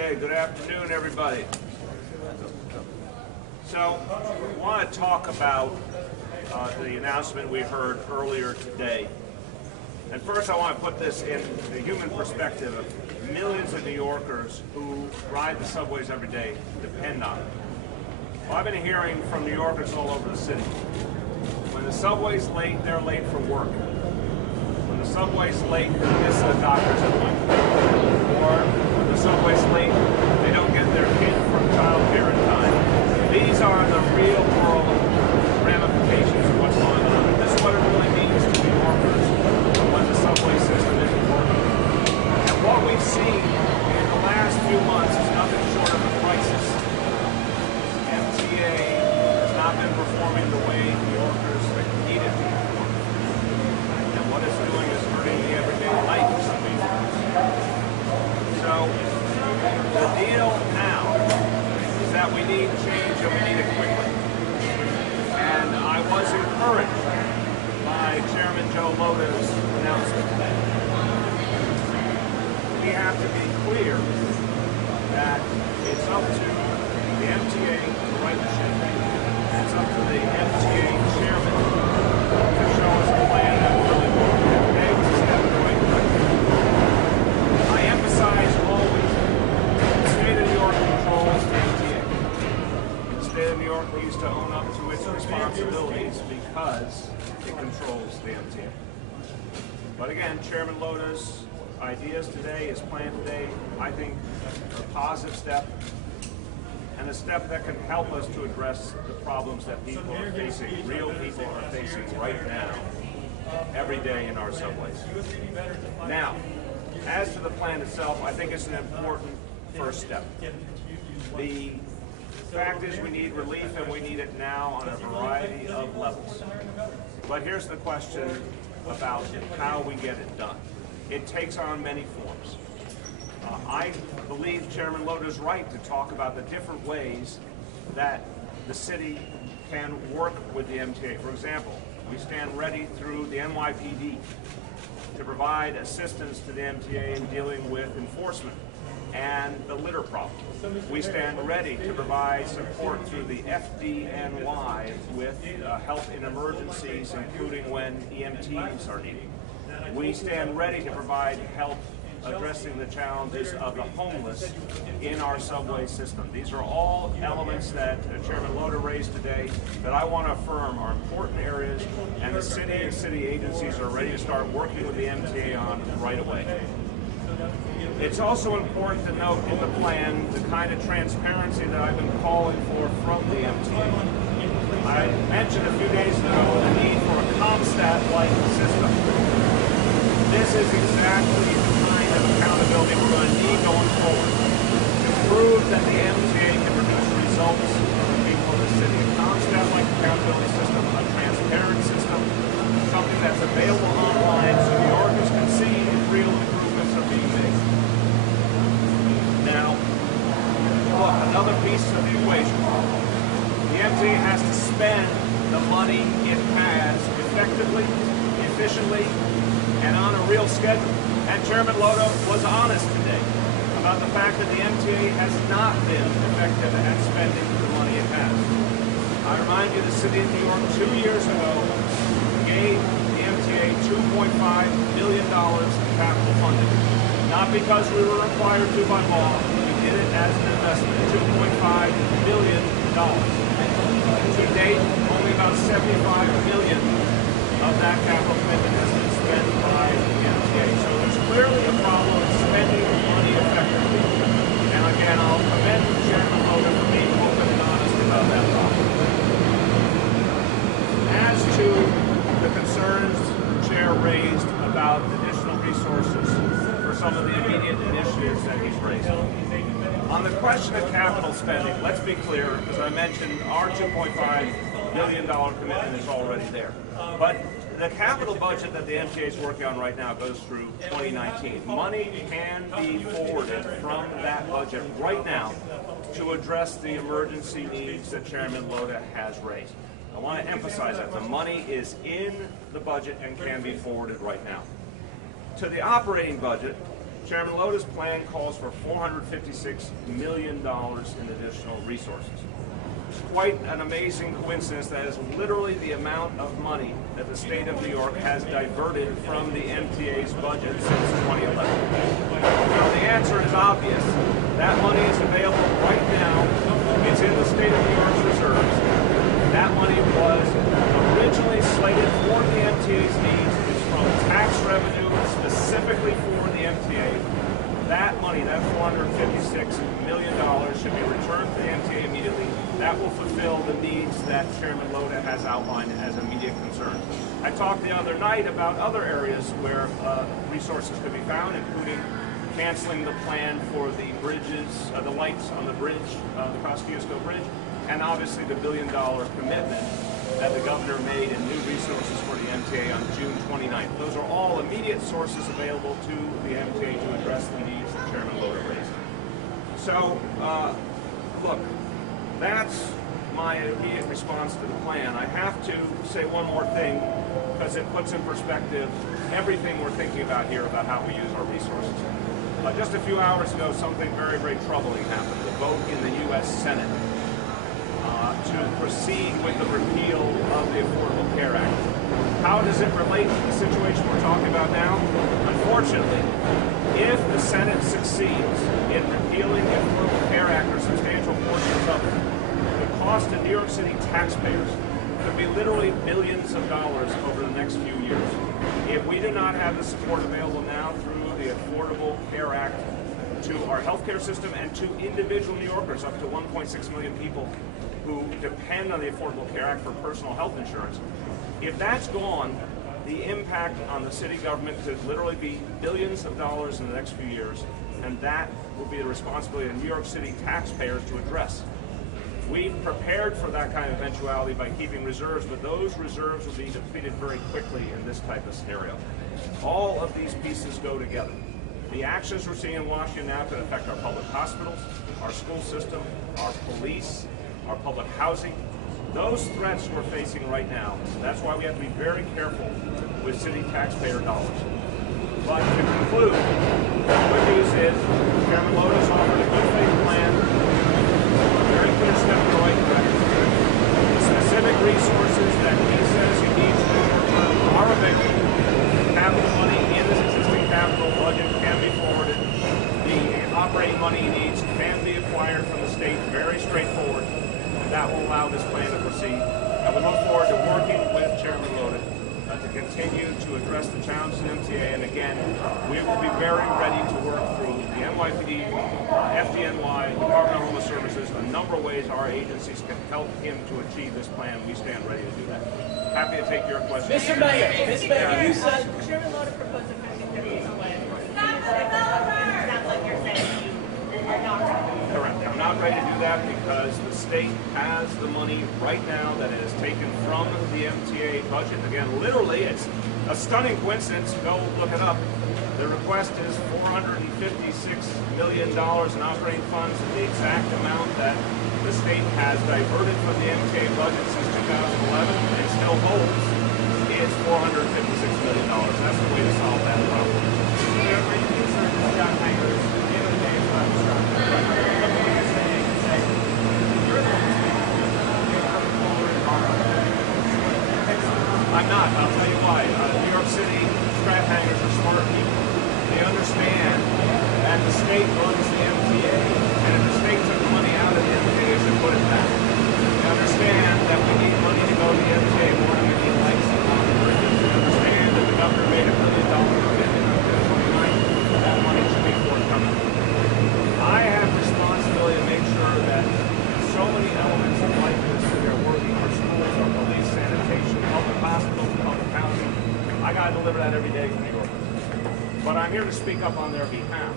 Okay, good afternoon, everybody. So, I want to talk about the announcement we heard earlier today. And first, I want to put this in the human perspective of millions of New Yorkers who ride the subways every day, depend on it. Well, I've been hearing from New Yorkers all over the city. When the subway's late, they're late for work. When the subway's late, they miss a doctor's appointment. Or when the subway's late, they don't get their kid from child care in time. These are the real world ramifications of what's going on. And this is what it really means to New Yorkers when the subway system isn't working. And what we've seen in the last few months is nothing short of a crisis. MTA has not been performing the way New Yorkers need it to perform. And what it's doing is hurting the everyday life of some people. So the deal now is that we need change and we need it quickly. And I was encouraged by Chairman Joe Lhota's announcement today. We have to be clear that it's up to the MTA to write the ship. It's up to the MTA Chairman to show us a plan that really works. Today was a step in the right direction. I emphasize always the state of New York controls the MTA. The state of New York needs to own up to its responsibilities because it controls the MTA. But again, Chairman Lhota's ideas today, his plan today, I think are a positive step, and a step that can help us to address the problems that people are facing, real people are facing right now, every day in our subways. Now, as to the plan itself, I think it's an important first step. The fact is we need relief, and we need it now on a variety of levels. But here's the question about how we get it done. It takes on many forms. I believe Chairman Lhota is right to talk about the different ways that the city can work with the MTA. For example, we stand ready through the NYPD to provide assistance to the MTA in dealing with enforcement and the litter problem. We stand ready to provide support through the FDNY with help in emergencies, including when EMTs are needed. We stand ready to provide help addressing the challenges of the homeless in our subway system. These are all elements that Chairman Lhota raised today that I want to affirm are important areas, and the city and city agencies are ready to start working with the MTA on right away. It's also important to note in the plan the kind of transparency that I've been calling for from the MTA. I mentioned a few days ago the need for a ComStat-like system. This is exactly the kind of accountability we're going to need going forward to prove that the MTA can produce results for the people of the city. A ComStat-like accountability system, a transparent system, something that's available online so New Yorkers can see if real improvements are being made. Now, look, another piece of the equation. The MTA has to spend the money it has effectively, efficiently, and on a real schedule. And Chairman Lhota was honest today about the fact that the MTA has not been effective at spending the money it has. I remind you the city of New York 2 years ago gave the MTA $2.5 billion in capital funding. Not because we were required to by law, we did it as an investment, $2.5 billion. To date, only about $75 million of that capital commitment has been spent by the MTA. So there's clearly a problem in spending money effectively. And again, I'll commend Chairman Lhota for being open and honest about that problem. As to the concerns the Chair raised about additional resources for some of the immediate initiatives that he's raised. On the question of capital spending, let's be clear, as I mentioned, our $2.5 billion commitment is already there. But the capital budget that the MTA is working on right now goes through 2019. Money can be forwarded from that budget right now to address the emergency needs that Chairman Lhota has raised. I want to emphasize that the money is in the budget and can be forwarded right now. To the operating budget, Chairman Lhota's plan calls for $456 million in additional resources. It's quite an amazing coincidence that is literally the amount of money that the state of New York has diverted from the MTA's budget since 2011. Now the answer is obvious. That money is available right now. It's in the state of New York's reserves. That money was originally slated for the MTA's needs. It's from tax revenue specifically for the MTA. That money, that $456 million, should be returned to the MTA immediately. That will fulfill the needs that Chairman Lhota has outlined as immediate concerns. I talked the other night about other areas where resources could be found, including canceling the plan for the bridges, the lights on the bridge, the Kosciuszko Bridge, and obviously the $1 billion commitment that the governor made in new resources for the MTA on June 29th. Those are all immediate sources available to the MTA to address the needs that Chairman Lhota raised. So, look, that's my immediate response to the plan. I have to say one more thing because it puts in perspective everything we're thinking about here about how we use our resources. Just a few hours ago, something very, very troubling happened. The vote in the U.S. Senate to proceed with the repeal of the Affordable Care Act. How does it relate to the situation we're talking about now? Unfortunately, if the Senate succeeds in repealing the Affordable Care Act or substantial portions of it, the cost to New York City taxpayers could be literally billions of dollars over the next few years. If we do not have the support available now through the Affordable Care Act to our healthcare system and to individual New Yorkers, up to 1.6 million people who depend on the Affordable Care Act for personal health insurance, if that's gone, the impact on the city government could literally be billions of dollars in the next few years, and that will be the responsibility of New York City taxpayers to address. We've prepared for that kind of eventuality by keeping reserves, but those reserves will be depleted very quickly in this type of scenario. All of these pieces go together. The actions we're seeing in Washington now could affect our public hospitals, our school system, our police, our public housing. Those threats we're facing right now, that's why we have to be very careful with city taxpayer dollars. But to conclude, the good news is Chairman Lhota's offered a good faith plan, a very clear step in the right direction. The specific resources that he says he needs in the short term are available. Capital money in this existing capital budget can be forwarded. The operating money he needs can be acquired from the state, very straightforward. That will allow this plan to proceed. And we look forward to working with Chairman Lhota to continue to address the challenges in MTA. And again, we will be very ready to work through the NYPD, FDNY, Department of Homeless Services, a number of ways our agencies can help him to achieve this plan. We stand ready to do that. Happy to take your questions. Mr. Mayor, you said Chairman Lhota proposed a 50-50 split. Sounds like you're saying you are not ready. Correct. I'm not ready to do that because the state has the money right now that it has taken from the MTA budget. Again, literally, it's a stunning coincidence. Go look it up. The request is $456 million in operating funds, the exact amount that the state has diverted from the MTA budget since 2011 and still holds is $456 million. That's the way to solve that problem. I'm not. I'll tell you why. New York City strap hangers are smart people. They understand that the state runs the MTA, and if the state took the money out of the MTA, it should put it back. They understand that we need money to go to the MTA more than we need lights on the bridges. They understand that the governor made $1 billion commitment on June 29th. That money should be forthcoming. I have responsibility to make sure that so many elements of life in this city are working. Our schools, our police, sanitation, public hospitals, public housing. I got to deliver that every day for New York. But I'm here to speak up on their behalf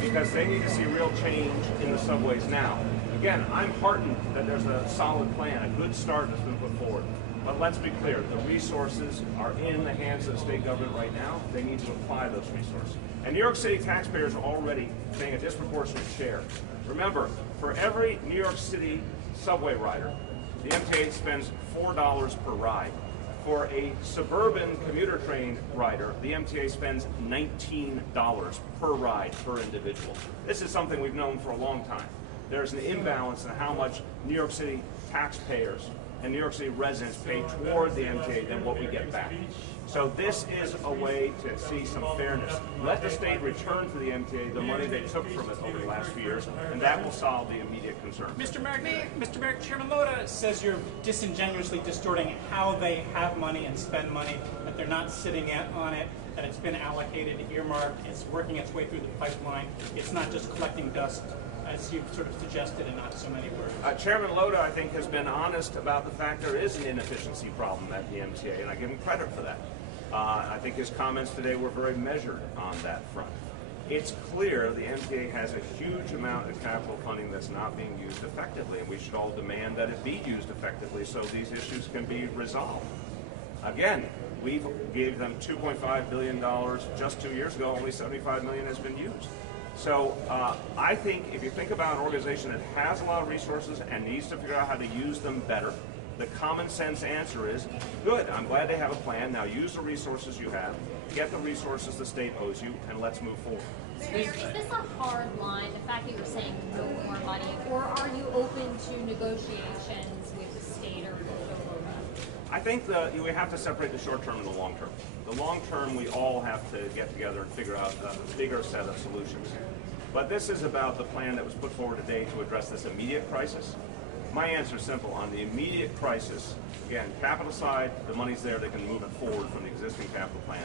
because they need to see real change in the subways now. Again, I'm heartened that there's a solid plan, a good start that's been put forward. But let's be clear, the resources are in the hands of the state government right now. They need to apply those resources. And New York City taxpayers are already paying a disproportionate share. Remember, for every New York City subway rider, the MTA spends $4 per ride. For a suburban commuter train rider, the MTA spends $19 per ride per individual. This is something we've known for a long time. There's an imbalance in how much New York City taxpayers and New York City residents pay toward the MTA than what we get back. So this is a way to see some fairness. Let the state return to the MTA the money they took from it over the last few years, and that will solve the immediate concern. Mr. Merrick, Chairman Lhota says you're disingenuously distorting how they have money and spend money, that they're not sitting on it, that it's been allocated, earmarked, it's working its way through the pipeline. It's not just collecting dust, as you've sort of suggested in not so many words. Chairman Lhota, I think, has been honest about the fact there is an inefficiency problem at the MTA, and I give him credit for that. I think his comments today were very measured on that front. It's clear the MTA has a huge amount of capital funding that's not being used effectively, and we should all demand that it be used effectively so these issues can be resolved. Again, we gave them $2.5 billion just 2 years ago. Only $75 million has been used. So I think if you think about an organization that has a lot of resources and needs to figure out how to use them better, the common sense answer is, good, I'm glad they have a plan. Now use the resources you have, get the resources the state owes you, and let's move forward. Mayor, is this a hard line, the fact that you're saying no more money, or are you open to negotiations with the state or I think we have to separate the short term and the long term. The long term, we all have to get together and figure out a bigger set of solutions. But this is about the plan that was put forward today to address this immediate crisis. My answer is simple. On the immediate crisis, again, capital side, the money's there, they can move it forward from the existing capital plan.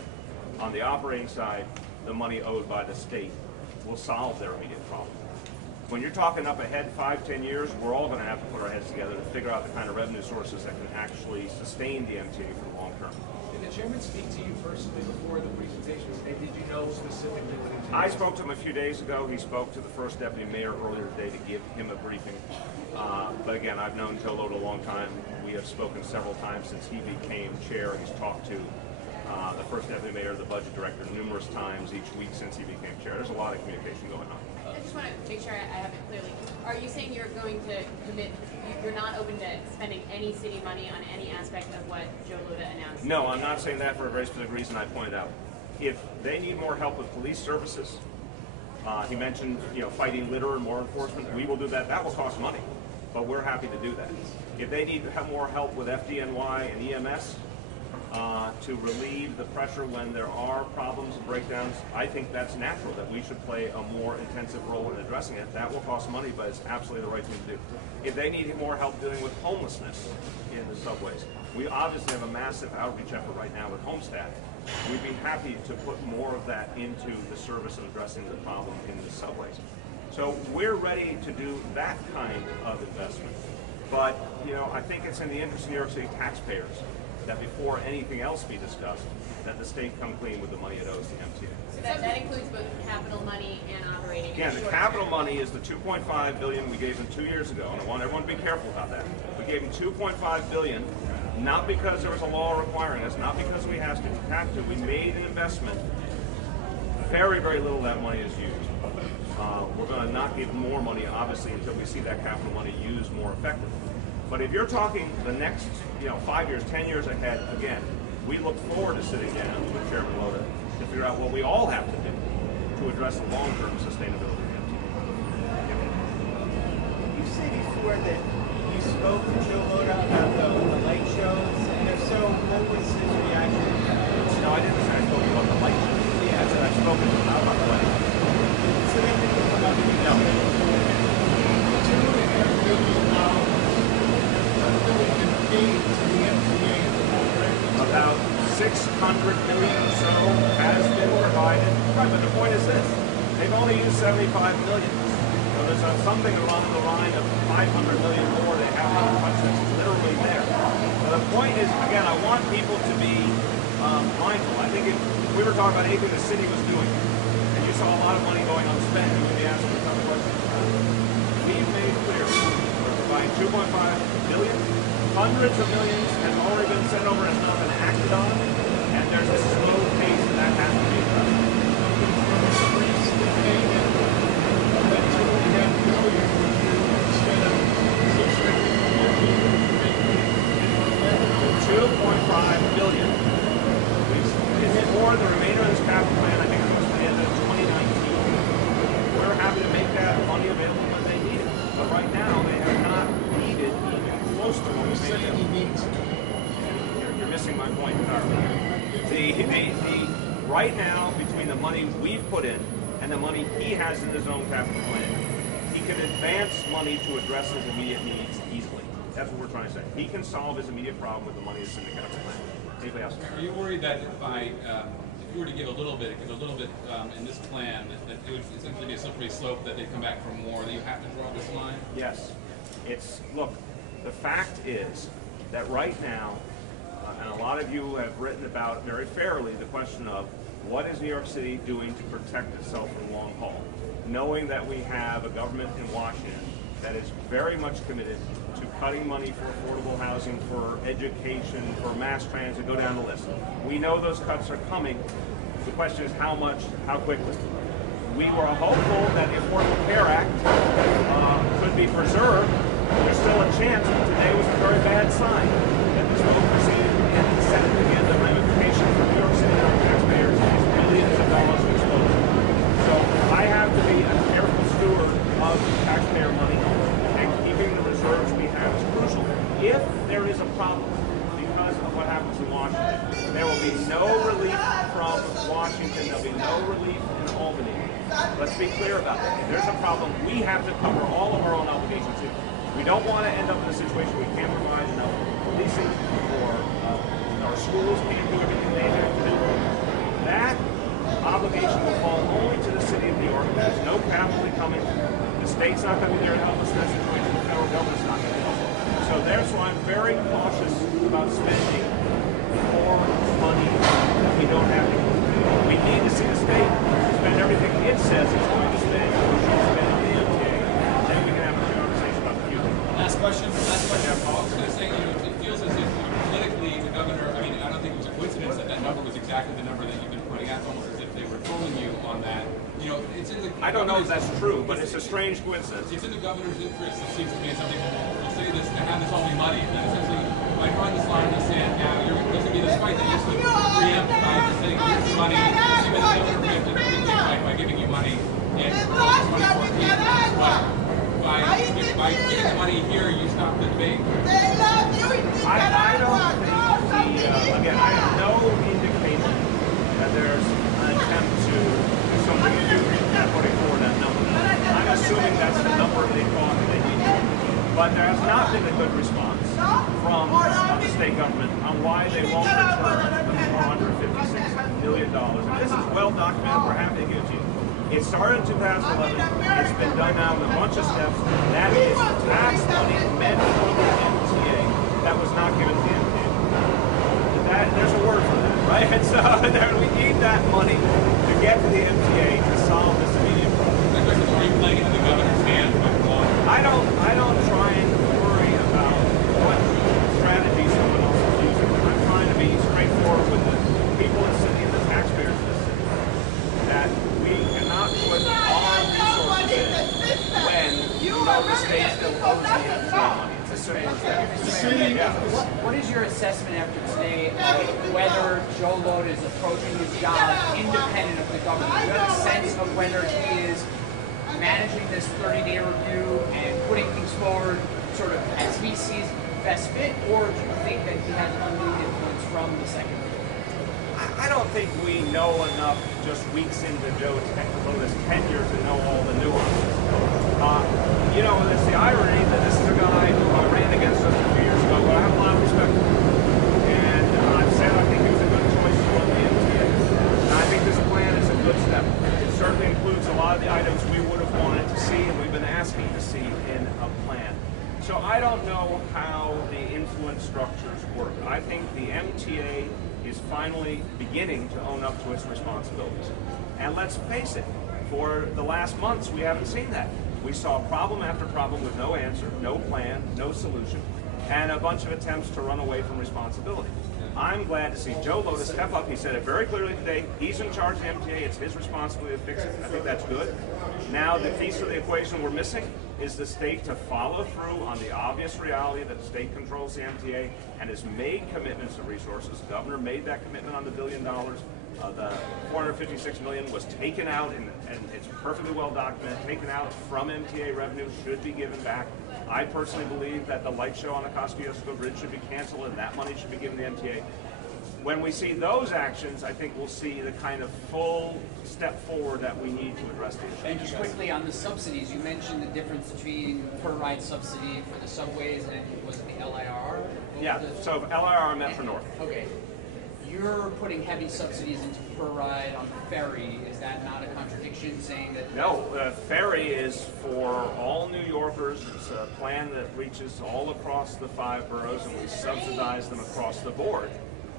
On the operating side, the money owed by the state will solve their immediate problem. When you're talking up ahead 5, 10 years, we're all going to have to put our heads together to figure out the kind of revenue sources that can actually sustain the MTA for the long term. Did the chairman speak to you personally before the presentation today? Did you know specifically what he was? I spoke to him a few days ago. He spoke to the first deputy mayor earlier today to give him a briefing. But again, I've known Joe Lhota a long time. We have spoken several times since he became chair. He's talked to the first deputy mayor, the budget director, numerous times each week since he became chair. There's a lot of communication going on. I just want to make sure I have it clearly. Are you saying you're going to commit, you're not open to spending any city money on any aspect of what Joe Lhota announced? No, I'm not saying that for a very specific reason I pointed out. If they need more help with police services, he mentioned fighting litter and more enforcement, we will do that. That will cost money, but we're happy to do that. If they need to have more help with FDNY and EMS, to relieve the pressure when there are problems and breakdowns, I think that's natural that we should play a more intensive role in addressing it. That will cost money, but it's absolutely the right thing to do. If they need more help dealing with homelessness in the subways, we obviously have a massive outreach effort right now with Homestead. We'd be happy to put more of that into the service of addressing the problem in the subways. So we're ready to do that kind of investment. But I think it's in the interest of New York City taxpayers that before anything else be discussed, that the state come clean with the money it owes the MTA. So that includes both capital money and operating. Again, the capital money is the $2.5 billion we gave them 2 years ago, and I want everyone to be careful about that. We gave them $2.5 billion, not because there was a law requiring us, not because we have to. We made an investment. Very, very little of that money is used. We're going to not give more money, obviously, until we see that capital money used more effectively. But if you're talking the next 5 years, 10 years ahead, again, we look forward to sitting down with Chairman Lhota to figure out what we all have to do to address the long-term sustainability of the MTA. You said before that you spoke to Joe Lhota about the light shows, and if so, what was his reaction to that? No, I didn't say I spoke about the light shows. Yeah, I said I spoke about the light shows. So that didn't come up in About $600 million or so has been provided. Right, but the point is this: they've only used $75 million. So there's something along the line of $500 million more they have not touched that's literally there. But the point is, again, I want people to be mindful. I think if we were talking about anything the city was doing, and you saw a lot of money going unspent, you would be asking a couple questions. We've made clear we're providing $2.5 billion. Hundreds of millions has already been sent over and has not been acted on, and there's a slow pace that has to be addressed. $2.5 right now, they have not needed even close to what we made. You're missing my point entirely. Right now, between the money we've put in and the money he has in his own capital plan, he can advance money to address his immediate needs easily. That's what we're trying to say. He can solve his immediate problem with the money that's in the capital plan. Anybody else? Are you worried that if you were to give a little bit in this plan, that it would essentially be a slippery slope, that they'd come back for more, that you have to draw this line? Yes. Look, the fact is that right now, and a lot of you have written about very fairly the question of what is New York City doing to protect itself from long haul, knowing that we have a government in Washington that is very much committed to cutting money for affordable housing, for education, for mass transit, go down the list. We know those cuts are coming. The question is how much, how quickly. We were hopeful that the Affordable Care Act could be preserved. There's still a chance, but today was a very bad sign that this vote proceeded in the Senate again. The ramification for New York City taxpayers is billions of dollars of exposure. So I have to be a careful steward of taxpayer money, and keeping the reserves we have is crucial. If there is a problem because of what happens in Washington, there will be no relief from Washington, there'll be no relief in Albany. Let's be clear about that. If there's a problem, we have to cover all of our own obligations. We don't want to end up in a situation where we can't provide enough policing, or our schools can't do everything they have to do. That obligation will fall only to the city of New York. There's no capital coming. The state's not going to be there to help us in that situation. The federal government's not going to help us. So therefore, I'm very cautious about spending more money that we don't have to use. We need to see the state spend everything it says it's going to spend, or should spend in the MTA. Then we can have a conversation about the future. Last question. I was going to say, it feels as if politically the governor, I don't think it was a coincidence that that number was exactly the number that you've been putting out, almost as if they were trolling you on that. It's in the I don't know if that's true, but it's a strange coincidence. It's in the governor's interest, it seems to me, some people will say this, to have this all be money. And then essentially, by drawing this line in the sand now, there's going to be this fight that you're supposed to preempt by just saying, here's the money, see what the governor preempted the big fight by giving you money, and all this money for people. But by giving the money here, you stop the debate. I don't think again, I have no indication that there's an attempt to do something new by putting forward that number. I'm assuming that's the number they thought they needed. But there has not been a good response from the state government on why they won't return the $456 million. And this is well documented. We're happy to give it to you. It started in 2011. It's been done now in a bunch of steps. That is tax money meant for the MTA that was not given to the MTA. There's a word for that, right? And so we need that money to get to the MTA to solve this immediate problem. Are you playing into the governor's hand? I don't try and worry about what strategy someone else is using. I'm trying to be straightforward with the people in the city and the taxpayers in the city. That we cannot put our resources in when the state still owes the MTA money. It's as simple as that. What is your assessment after today of whether Joe Lhota is approaching his job independent of the government? Do you have a sense of whether he is managing this 30-day review and putting things forward sort of as he sees best fit, or do you think that he has undue influence from the second review? I don't think we know enough just weeks into Joe Lhota's tenure to know all the nuances. It's the irony that this is a guy who ran against us a few years ago, but I have a lot of respect for him. And I've said I think he was a good choice to run the MTA. And I think this plan is a good step. It certainly includes a lot of the items we would have wanted to see and we've been asking to see in a plan. So I don't know how the influence structures work. I think the MTA is finally beginning to own up to its responsibilities. And let's face it, for the last months we haven't seen that. We saw problem after problem with no answer, no plan, no solution, and a bunch of attempts to run away from responsibility. I'm glad to see Joe Lhota step up. He said it very clearly today. He's in charge of the MTA. It's his responsibility to fix it. I think that's good. Now, the piece of the equation we're missing is the state to follow through on the obvious reality that the state controls the MTA and has made commitments of resources. The governor made that commitment on the $1 billion. The 456 million was taken out, and it's perfectly well documented, taken out from MTA revenue, should be given back. I personally believe that the light show on the Kosciuszko Bridge should be canceled, and that money should be given to the MTA. When we see those actions, I think we'll see the kind of full step forward that we need to address the issue. And just quickly on the subsidies, you mentioned the difference between per ride subsidy for the subways and was it the LIR? Yeah, so LIR Metro North. Okay. You're putting heavy subsidies into per ride on the ferry. Is that not a contradiction saying that? No, ferry is for all New Yorkers. It's a plan that reaches all across the 5 boroughs, and we subsidize them across the board.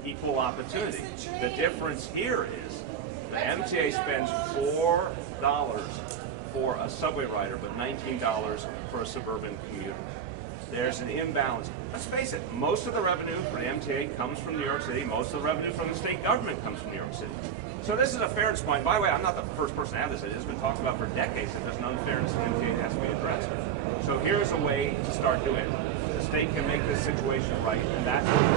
Equal opportunity. The difference here is the MTA spends $4 for a subway rider, but $19 for a suburban commuter. There's an imbalance. Let's face it, most of the revenue for the MTA comes from New York City. Most of the revenue from the state government comes from New York City. So this is a fairness point. By the way, I'm not the first person to have this. It has been talked about for decades that there's an unfairness in the MTA that has to be addressed. So here's a way to start doing it. The state can make this situation right, and that's what